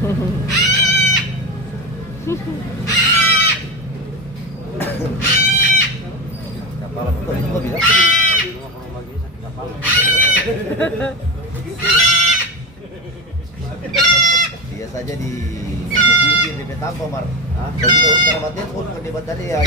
Kapal aku itu juga bilang. Dia saja di pinggir di Petang Komar. Jadi kalau keramatnya pun di Batari ya.